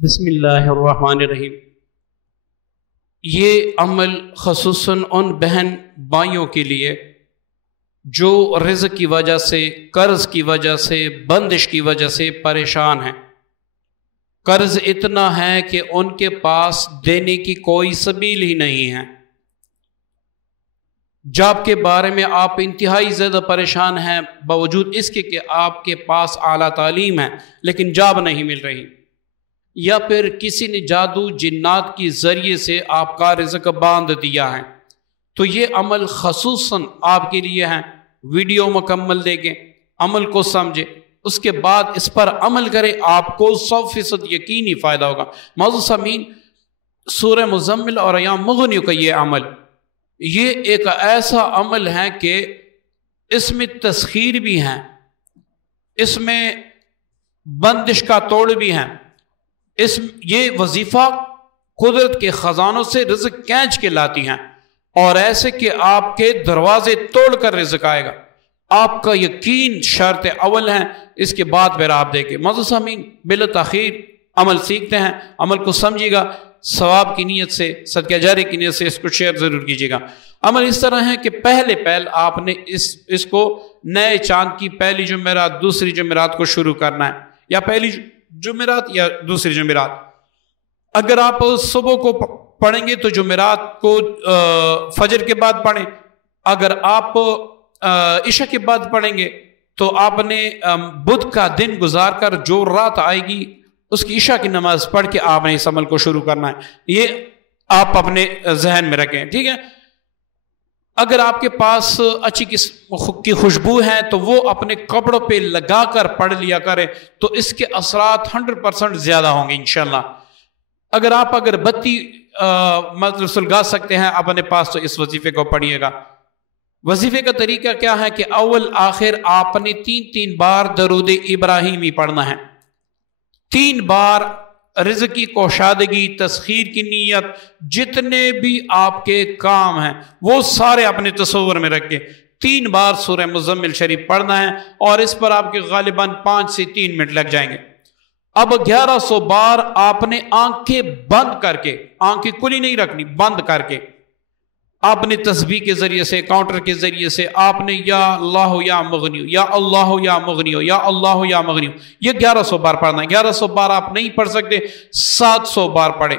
बिस्मिल्लाहिर्रहमानिर्रहीम। ये अमल ख़ुसूसन उन बहन भाइयों के लिए जो रिज़्क़ की वजह से, कर्ज़ की वजह से, बंदिश की वजह से परेशान हैं। कर्ज़ इतना है कि उनके पास देने की कोई सबील ही नहीं है। जॉब के बारे में आप इंतहाई ज़्यादा परेशान हैं, बावजूद इसके कि आपके पास आला तालीम है लेकिन जॉब नहीं मिल रही, या फिर किसी ने जादू जिन्नात के ज़रिए से आपका रिज़्क़ बांध दिया है, तो ये अमल ख़ुसूसन आपके लिए है। वीडियो मुकम्मल देखें, अमल को समझें, उसके बाद इस पर अमल करें, आपको 100% यकीनी फ़ायदा होगा। मौजूद सामीन, सूरह मुज़म्मिल और अय्याम मुग़नियों का ये अमल, ये एक ऐसा अमल है कि इसमें तस्खीर भी है, इसमें बंदिश का तोड़ भी है। ये वजीफा कुदरत के खजानों से रिज़्क़ खींच के लाती हैं और ऐसे कि आपके दरवाजे तोड़कर रिज़्क़ आएगा। आपका यकीन शर्त अव्वल है, इसके बाद फिर आप देखें। मौजूद सामीन, बिला ताख़ीर अमल सीखते हैं, अमल को समझिएगा, सवाब की नीयत से, सदका जारी की नीयत से इसको शेयर जरूर कीजिएगा। अमल इस तरह है कि पहले आपने इसको नए चांद की पहली जुमेरात, दूसरी जुमेरात को शुरू करना है, या पहली जुमेरात या दूसरी जुमेरात। अगर आप सुबह को पढ़ेंगे तो जुमेरात को फजर के बाद पढ़ें, अगर आप इशा के बाद पढ़ेंगे तो आपने बुध का दिन गुजार कर जो रात आएगी उसकी इशा की नमाज पढ़ के आपने इस अमल को शुरू करना है। ये आप अपने जहन में रखें, ठीक है। अगर आपके पास अच्छी किस्म की खुशबू है तो वो अपने कपड़ों पे लगा कर पढ़ लिया करें, तो इसके असरात 100% ज्यादा होंगे इंशाल्लाह। अगर आप अगरबत्ती मतलब सुलगा सकते हैं अपने पास, तो इस वजीफे को पढ़िएगा। वजीफे का तरीका क्या है कि अव्वल आखिर आपने 3 बार दरूद इब्राहिमी पढ़ना है, 3 बार रिज़्क़ की कोशादगी, तस्खीर की नीयत, जितने भी आपके काम हैं वो सारे अपने तस्वुर में रख के 3 बार सूरह मुज़म्मिल शरीफ पढ़ना है, और इस पर आपके गालिबन 5 से 3 मिनट लग जाएंगे। अब 1100 बार आपने आंखें बंद करके, आंखें खुली नहीं रखनी, बंद करके आपने तस्बीह के जरिए से, काउंटर के जरिए से आपने या अल्लाह या मुग़नियो, या अल्लाह या मुग़नियो, या अल्लाह या मुग़नियो, ये 1100 बार पढ़ना है। 1100 बार आप नहीं पढ़ सकते, 700 बार पढ़े।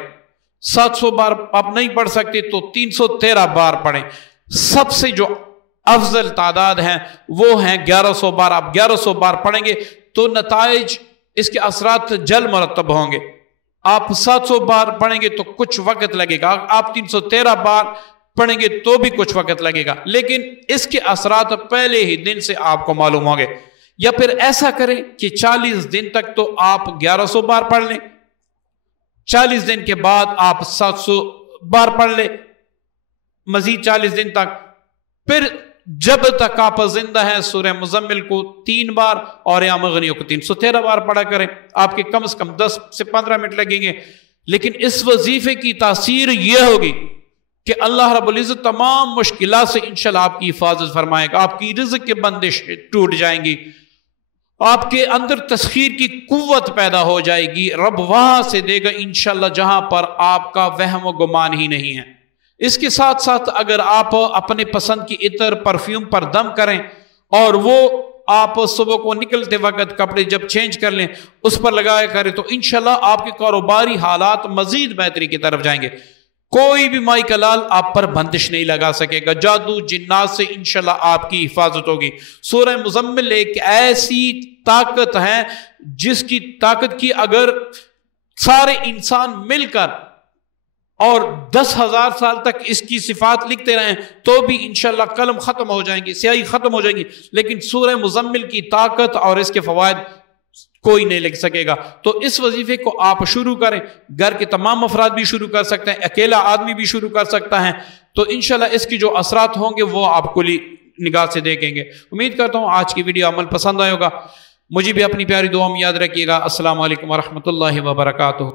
700 बार आप नहीं पढ़ सकते तो 313 बार पढ़ें। सबसे जो अफजल तादाद है वो है 1100 बार। आप 1100 बार पढ़ेंगे तो नताइज, इसके असरात जल मरतब होंगे। आप 700 बार पढ़ेंगे तो कुछ वक्त लगेगा, आप 313 बार पढ़ेंगे तो भी कुछ वक्त लगेगा, लेकिन इसके असरात पहले ही दिन से आपको मालूम होंगे। या फिर ऐसा करें कि 40 दिन तक तो आप 1100 बार पढ़ लें, 40 दिन के बाद आप 700 बार पढ़ लें, मजीद 40 दिन तक। फिर जब तक आप जिंदा हैं सूरह मुज़म्मिल को 3 बार और या मुग़नियो को 313 बार पढ़ा करें। आपके कम से कम 10 से 15 मिनट लगेंगे, लेकिन इस वजीफे की तासीर यह होगी कि अल्लाह रब्बुल इज़्ज़त तमाम मुश्किलात से इंशाल्लाह आपकी हिफाजत फरमाएगा। आपकी रिज़्क़ की बंदिश टूट जाएंगी, आपके अंदर तस्खीर की कुव्वत पैदा हो जाएगी। रब वहां से देगा इंशाल्लाह जहां पर आपका वहम व गुमान ही नहीं है। इसके साथ साथ अगर आप अपने पसंद की इतर, परफ्यूम पर दम करें और वो आप सुबह को निकलते वक्त कपड़े जब चेंज कर लें उस पर लगाया करें, तो इंशाल्लाह आपके कारोबारी हालात मजीद बेहतरी की तरफ जाएंगे। कोई भी माई कलाल आप पर बंदिश नहीं लगा सकेगा, जादू जिन्नात से इंशाल्लाह आपकी हिफाजत होगी। सूरह मुज़म्मिल एक ऐसी ताकत है जिसकी ताकत की अगर सारे इंसान मिलकर और 10,000 साल तक इसकी सिफात लिखते रहें तो भी इंशाल्लाह कलम खत्म हो जाएंगी, स्याही खत्म हो जाएंगी, लेकिन सूरह मुज़म्मिल की ताकत और इसके फवायद कोई नहीं लिख सकेगा। तो इस वजीफे को आप शुरू करें, घर के तमाम अफराद भी शुरू कर सकते हैं, अकेला आदमी भी शुरू कर सकता है, तो इंशाल्लाह इसकी जो असरात होंगे वो आप खुली निगाह से देखेंगे। उम्मीद करता हूँ आज की वीडियो अमल पसंद आएगा। मुझे भी अपनी प्यारी दुआ में याद रखिएगा। अस्सलाम वालेकुम व रहमतुल्लाहि व बरकातुहू।